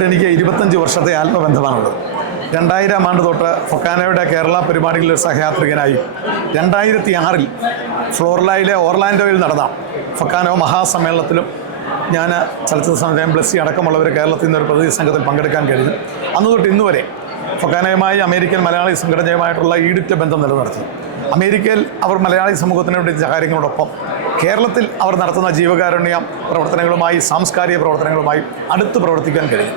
ഫൊക്കാനയുമായിട്ട് എനിക്ക് ഇരുപത്തഞ്ച് വർഷത്തെ ആത്മബന്ധമാണുള്ളത്. രണ്ടായിരം ആണ്ട് തൊട്ട് ഫൊക്കാനയുടെ കേരള പരിപാടികളിൽ ഒരു സഹയാത്രികനായി. രണ്ടായിരത്തി ആറിൽ ഫ്ലോറിലയിലെ ഓർലാൻഡോയിൽ നടന്ന ഫൊക്കാനോ മഹാസമ്മേളനത്തിലും ഞാൻ ചലച്ചിത്ര സംവിധാനം ബ്ലസ്സി അടക്കമുള്ളവർ കേരളത്തിൽ നിന്ന് ഒരു പ്രതിനിധി സംഘത്തിൽ പങ്കെടുക്കാൻ കഴിഞ്ഞു. അന്ന് തൊട്ട് ഇന്ന് വരെ ഫൊക്കാനയുമായി അമേരിക്കൻ മലയാളി സംഘടനയുമായിട്ടുള്ള ഈടുറ്റ ബന്ധം നിലനിർത്തി. അമേരിക്കയിൽ അവർ മലയാളി സമൂഹത്തിന് വേണ്ടി കാര്യങ്ങളോടൊപ്പം കേരളത്തിൽ അവർ നടത്തുന്ന ജീവകാരുണ്യ പ്രവർത്തനങ്ങളുമായി സാംസ്കാരിക പ്രവർത്തനങ്ങളുമായി അടുത്ത് പ്രവർത്തിക്കാൻ കഴിയും.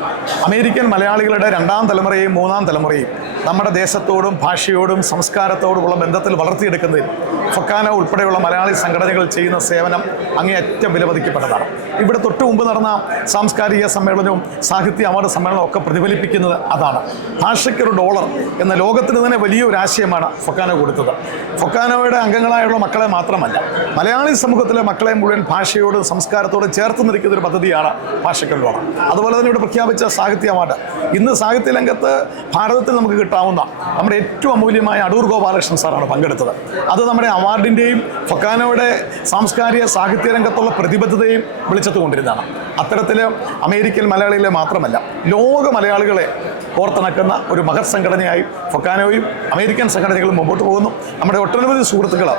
അമേരിക്കൻ മലയാളികളുടെ രണ്ടാം തലമുറയും മൂന്നാം തലമുറയും നമ്മുടെ ദേശത്തോടും ഭാഷയോടും സംസ്കാരത്തോടുമുള്ള ബന്ധത്തിൽ വളർത്തിയെടുക്കുന്നതിൽ ഫൊക്കാന ഉൾപ്പെടെയുള്ള മലയാളി സംഘടനകൾ ചെയ്യുന്ന സേവനം അങ്ങേയറ്റം വിലമതിക്കപ്പെട്ടതാണ്. ഇവിടെ തൊട്ടു മുമ്പ് നടന്ന സാംസ്കാരിക സമ്മേളനവും സാഹിത്യ അവാർഡ് സമ്മേളനവും ഒക്കെ പ്രതിഫലിപ്പിക്കുന്നത് അതാണ്. ഭാഷയ്ക്കൊരു ഡോളർ എന്ന ലോകത്തിന് തന്നെ വലിയൊരു ആശയമാണ് ഫൊക്കാനോ കൊടുത്തത്. ഫൊക്കാനോയുടെ അംഗങ്ങളായുള്ള മക്കളെ മാത്രമല്ല മലയാളി സമൂഹത്തിലെ മക്കളെ മുഴുവൻ ഭാഷയോടും സംസ്കാരത്തോടും ചേർത്ത് നിൽക്കുന്ന ഒരു പദ്ധതിയാണ് ഭാഷക്കല്ലോണം അതുപോലെ തന്നെ ഇവിടെ പ്രഖ്യാപിച്ച സാഹിത്യ അവാർഡ് ഇന്ന് സാഹിത്യ രംഗത്ത് ഭാരതത്തിൽ നമുക്ക് കിട്ടാവുന്ന നമ്മുടെ ഏറ്റവും അമൂല്യമായ അടൂർ ഗോപാലകൃഷ്ണൻ സാറാണ് പങ്കെടുത്തത്. അത് നമ്മുടെ അവാർഡിന്റെയും ഫൊക്കാനോയുടെ സാംസ്കാരിക സാഹിത്യ രംഗത്തുള്ള പ്രതിബദ്ധതയും വിളിച്ചത് കൊണ്ടിരുന്നതാണ് അത്തരത്തിൽ അമേരിക്കൻ മലയാളികളെ മാത്രമല്ല ലോക മലയാളികളെ കോർത്തിണക്കുന്ന ഒരു മഹത് സംഘടനയായി ഫൊക്കാനോയും അമേരിക്കൻ സംഘടനകളും മുമ്പോട്ട് പോകുന്നു. നമ്മുടെ ഒട്ടനവധി സുഹൃത്തുക്കൾ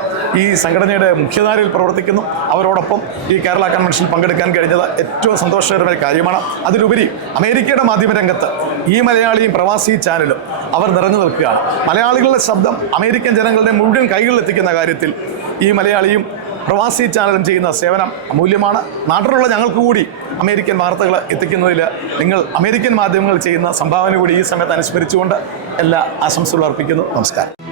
ഈ സംഘടനയുടെ മുഖ്യധാരയിൽ പ്രവർത്തിക്കുന്നു. അവരോടൊപ്പം ഈ കേരള കൺവെൻഷനിൽ പങ്കെടുക്കാൻ കഴിഞ്ഞത് ഏറ്റവും സന്തോഷകരമായ കാര്യമാണ്. അതിലുപരി അമേരിക്കയുടെ മാധ്യമരംഗത്ത് ഈ മലയാളിയും പ്രവാസി ചാനലും അവർ നിറഞ്ഞു നിൽക്കുകയാണ്. മലയാളികളുടെ ശബ്ദം അമേരിക്കൻ ജനങ്ങളുടെ മുഴുവൻ കൈകളിലെത്തിക്കുന്ന കാര്യത്തിൽ ഈ മലയാളിയും പ്രവാസി ചാനലും ചെയ്യുന്ന സേവനം അമൂല്യമാണ്. നാട്ടിലുള്ള ഞങ്ങൾക്ക് കൂടി അമേരിക്കൻ വാർത്തകൾ എത്തിക്കുന്നതിൽ നിങ്ങൾ അമേരിക്കൻ മാധ്യമങ്ങൾ ചെയ്യുന്ന സംഭാവന കൂടി ഈ സമയത്ത് അനുസ്മരിച്ചുകൊണ്ട് എല്ലാ ആശംസകളും അർപ്പിക്കുന്നു. നമസ്കാരം.